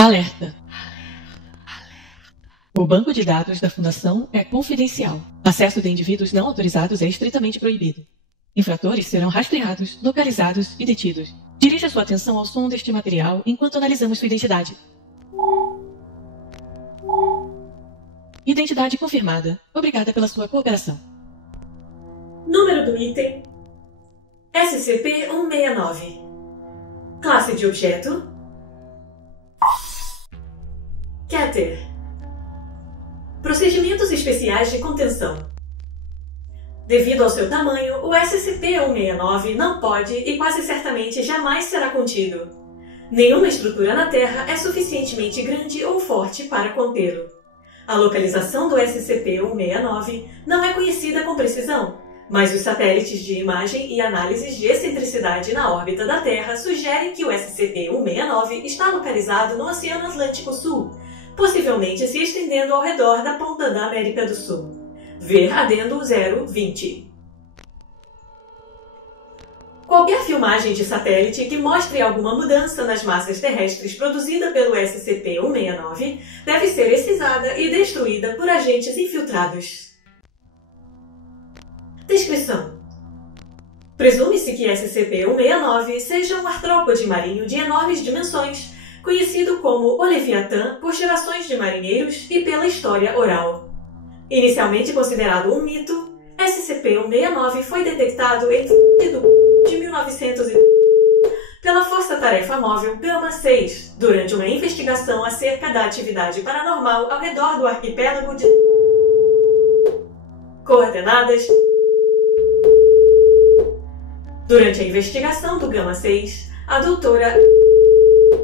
Alerta! O banco de dados da Fundação é confidencial. Acesso de indivíduos não autorizados é estritamente proibido. Infratores serão rastreados, localizados e detidos. Dirija sua atenção ao som deste material enquanto analisamos sua identidade. Identidade confirmada. Obrigada pela sua cooperação. Número do item: SCP-169. Classe de objeto: Keter. Procedimentos especiais de contenção. Devido ao seu tamanho, o SCP-169 não pode e quase certamente jamais será contido. Nenhuma estrutura na Terra é suficientemente grande ou forte para contê-lo. A localização do SCP-169 não é conhecida com precisão, mas os satélites de imagem e análises de excentricidade na órbita da Terra sugerem que o SCP-169 está localizado no Oceano Atlântico Sul, possivelmente se estendendo ao redor da ponta da América do Sul. Ver adendo 020. Qualquer filmagem de satélite que mostre alguma mudança nas massas terrestres produzida pelo SCP-169 deve ser excisada e destruída por agentes infiltrados. Descrição: presume-se que SCP-169 seja um artrópode marinho de enormes dimensões, conhecido como o Leviatã por gerações de marinheiros e pela história oral. Inicialmente considerado um mito, SCP-169 foi detectado em de 1900 pela Força Tarefa Móvel Gama-6 durante uma investigação acerca da atividade paranormal ao redor do arquipélago de coordenadas. Durante a investigação do Gama-6, a doutora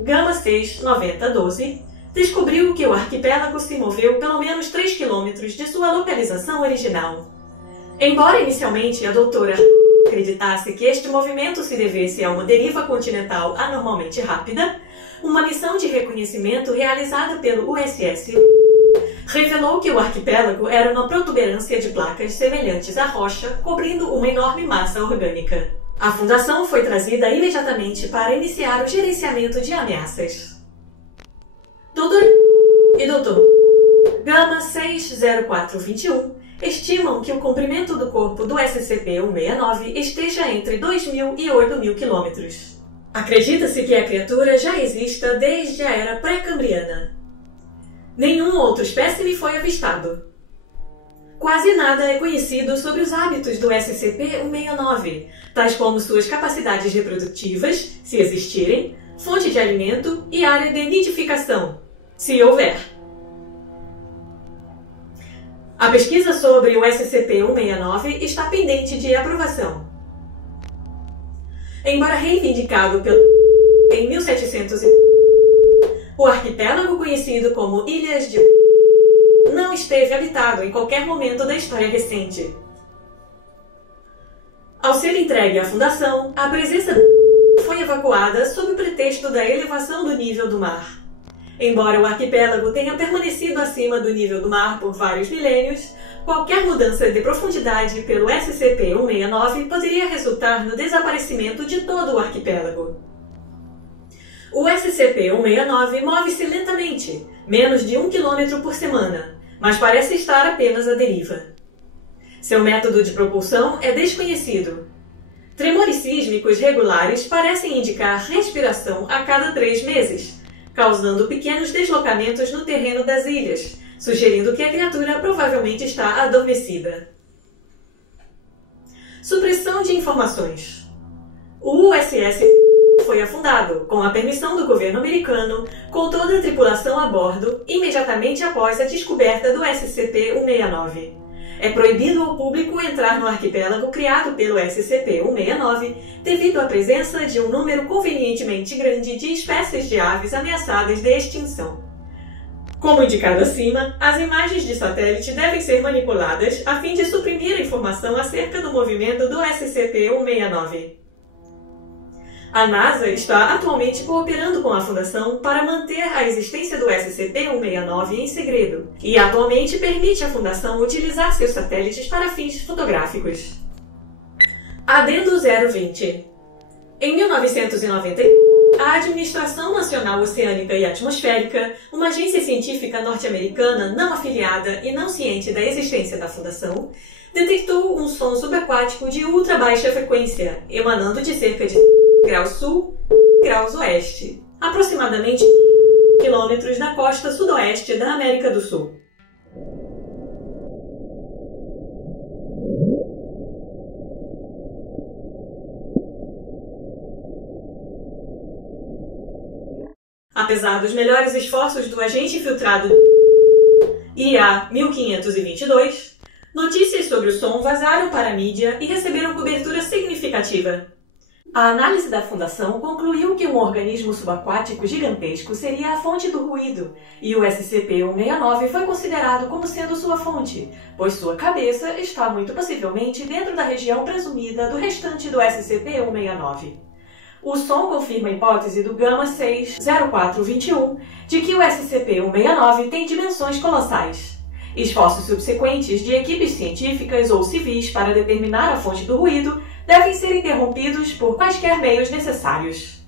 Gama-6 9012 descobriu que o arquipélago se moveu pelo menos 3 km de sua localização original. Embora inicialmente a doutora acreditasse que este movimento se devesse a uma deriva continental anormalmente rápida, uma missão de reconhecimento realizada pelo USS revelou que o arquipélago era uma protuberância de placas semelhantes à rocha, cobrindo uma enorme massa orgânica. A Fundação foi trazida imediatamente para iniciar o gerenciamento de ameaças. Dr. e Dr. Gama 60421 estimam que o comprimento do corpo do SCP-169 esteja entre 2.000 e 8.000 km. Acredita-se que a criatura já exista desde a era pré-cambriana. Nenhum outro espécime foi avistado. Quase nada é conhecido sobre os hábitos do SCP-169, tais como suas capacidades reprodutivas, se existirem, fonte de alimento e área de nidificação, se houver. A pesquisa sobre o SCP-169 está pendente de aprovação. Embora reivindicado pelo em 1700, o arquipélago conhecido como Ilhas de não esteve habitado em qualquer momento da história recente. Ao ser entregue à Fundação, a presença foi evacuada sob o pretexto da elevação do nível do mar. Embora o arquipélago tenha permanecido acima do nível do mar por vários milênios, qualquer mudança de profundidade pelo SCP-169 poderia resultar no desaparecimento de todo o arquipélago. O SCP-169 move-se lentamente, menos de 1 km por semana, mas parece estar apenas à deriva. Seu método de propulsão é desconhecido. Tremores sísmicos regulares parecem indicar respiração a cada 3 meses, causando pequenos deslocamentos no terreno das ilhas, sugerindo que a criatura provavelmente está adormecida. Supressão de informações. O USS foi afundado, com a permissão do governo americano, com toda a tripulação a bordo, imediatamente após a descoberta do SCP-169. É proibido ao público entrar no arquipélago criado pelo SCP-169 devido à presença de um número convenientemente grande de espécies de aves ameaçadas de extinção. Como indicado acima, as imagens de satélite devem ser manipuladas a fim de suprimir a informação acerca do movimento do SCP-169. A NASA está atualmente cooperando com a Fundação para manter a existência do SCP-169 em segredo e atualmente permite à Fundação utilizar seus satélites para fins fotográficos. Adendo 020. Em 1990, a Administração Nacional Nacional Oceânica e Atmosférica, uma agência científica norte-americana não afiliada e não ciente da existência da fundação, detectou um som subaquático de ultra baixa frequência, emanando de cerca de graus sul e graus oeste, aproximadamente quilômetros da costa sudoeste da América do Sul. Apesar dos melhores esforços do agente infiltrado IA 1522, notícias sobre o som vazaram para a mídia e receberam cobertura significativa. A análise da fundação concluiu que um organismo subaquático gigantesco seria a fonte do ruído, e o SCP-169 foi considerado como sendo sua fonte, pois sua cabeça está muito possivelmente dentro da região presumida do restante do SCP-169. O som confirma a hipótese do Gamma-60421 de que o SCP-169 tem dimensões colossais. Esforços subsequentes de equipes científicas ou civis para determinar a fonte do ruído devem ser interrompidos por quaisquer meios necessários.